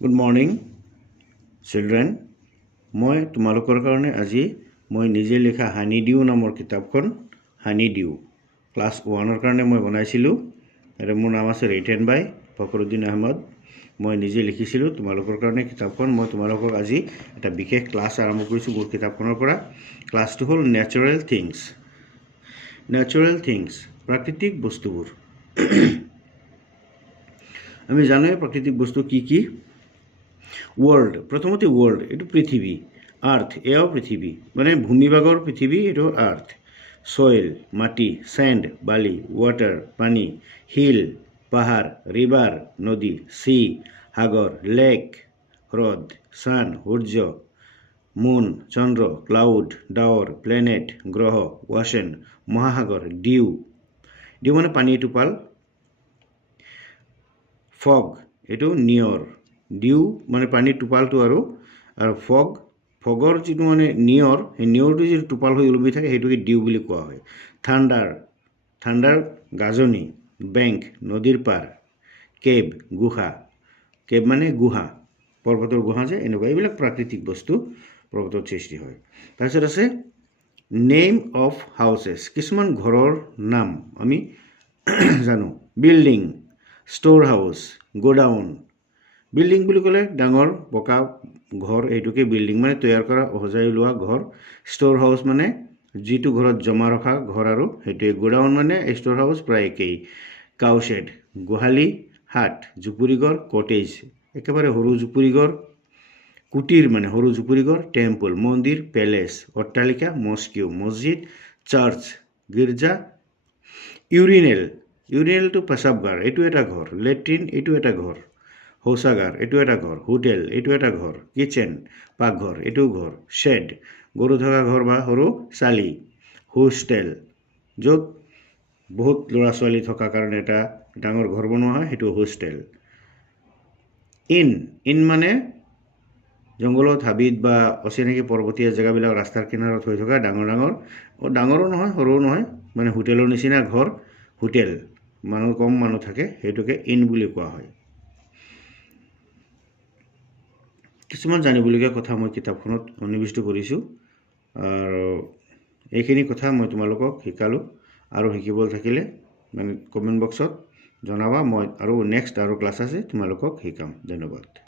Good morning, children. মই তোমালোকৰ কাৰণে আজি মই নিজে লিখা হানিডিউ নামৰ কিতাপখন হানিডিউ ক্লাছ 1ৰ কাৰণে মই বনাইছিলোঁ। আৰু মোৰ নাম আছে ৰিটেন বাই ফখৰুদ্দিন আহমদ। মই নিজে লিখিছিলোঁ তোমালোকৰ কাৰণে কিতাপখন। মই তোমালোকক আজি এটা বিশেষ ক্লাছ আৰম্ভ কৰিছোঁ মোৰ কিতাপখনৰ পৰা। ক্লাছটো হ'ল নেচাৰেল থিংছ। নেচাৰেল থিংছ প্ৰাকৃতিক বস্তুবোৰ। আমি জানোৱে প্ৰাকৃতিক বস্তু কি কি। ওয়াৰ্ল্ড প্ৰথমতে ওয়াৰ্ল্ড এটু পৃথিবী আৰ্থ এও পৃথিবী মানে ভূমিভাগৰ পৃথিবী এটু আর্থ সয়েল মাটি স্যান্ড বালি ওয়াটার পানি হিল পাহাড় রিভার নদী সি সাগর লেক হ্রদ সান সূর্য মুন চন্দ্র ক্লাউড ডাৱৰ প্লেনেট গ্ৰহ ওয়াশেন মহাসাগৰ ডিউ ডিউ মানে পানী টোপাল ফগ এটু নিয়ৰ ডিউ মানে পানীৰ টোপালটো আৰু ফগৰ যিটো মানে নিয়ৰ সেই নিয়ৰটো যিটো টোপাল হৈ ওলমি থাকে সেইটোকে ডিউ বুলি কোৱা হয়। থাণ্ডাৰ গাজনি বেংক নদীৰ পাৰ কেব গুহা কেব মানে গুহা পৰ্বতৰ গুহা যে এনেকুৱা এইবিলাক প্ৰাকৃতিক বস্তু পৰ্বতৰ সৃষ্টি হয়। তাৰপিছত আছে নেম অফ হাউচেছ কিছুমান ঘৰৰ নাম আমি জানো building store house godown building বুলি ক'লে ডাঙৰ পকা ঘৰ এইটোকে বিল্ডিং মানে তৈয়াৰ কৰা সজাই লোৱা ঘৰ। ষ্ট'ৰ হাউচ মানে যিটো ঘৰত জমা ৰখা ঘৰ আৰু সেইটোৱে। গোডাউন মানে ষ্ট'ৰ হাউচ প্ৰায় একেই। কাউশেড গোহালি হাট জুপুৰিঘৰ কটেজ একেবাৰে সৰু জুপুৰিঘৰ। কুটিৰ মানে সৰু জুপুৰিঘৰ। টেম্পল মন্দিৰ পেলেচ অট্টালিকা মস্কিউ মছজিদ চাৰ্চ গীৰ্জা। ইউৰিনেলটো পেচাবগাৰ এইটো এটা ঘৰ। লেট্ৰিন এইটো এটা ঘৰ। শৌচাগাৰ এইটো এটা ঘৰ। হোটেল এইটো এটা ঘৰ। কিচেন পাকঘৰ এইটো ঘৰ। শ্বেড গৰু থকা ঘৰ বা সৰু চালি। হোষ্টেল য'ত বহুত ল'ৰা ছোৱালী থকাৰ কাৰণে এটা ডাঙৰ ঘৰ বনোৱা হয় সেইটো হোষ্টেল। ইন মানে জংঘলত হাবিত বা অচিনাকি পৰ্বতীয়া জেগাবিলাক ৰাস্তাৰ কিনাৰত হৈ থকা ডাঙৰো নহয় সৰুও নহয় মানে হোটেলৰ নিচিনা ঘৰ। হোটেল কম মানুহ থাকে সেইটোকে ইন বুলি কোৱা হয়। কিছুমান জানিবলগীয়া কথা মই কিতাপখনত সন্নিৱিষ্ট কৰিছোঁ আৰু এইখিনি কথা মই তোমালোকক শিকালোঁ। আৰু শিকিব থাকিলে মানে কমেণ্ট বক্সত জনাবা। মই আৰু নেক্সট আৰু ক্লাছ আছে তোমালোকক শিকাম। ধন্যবাদ।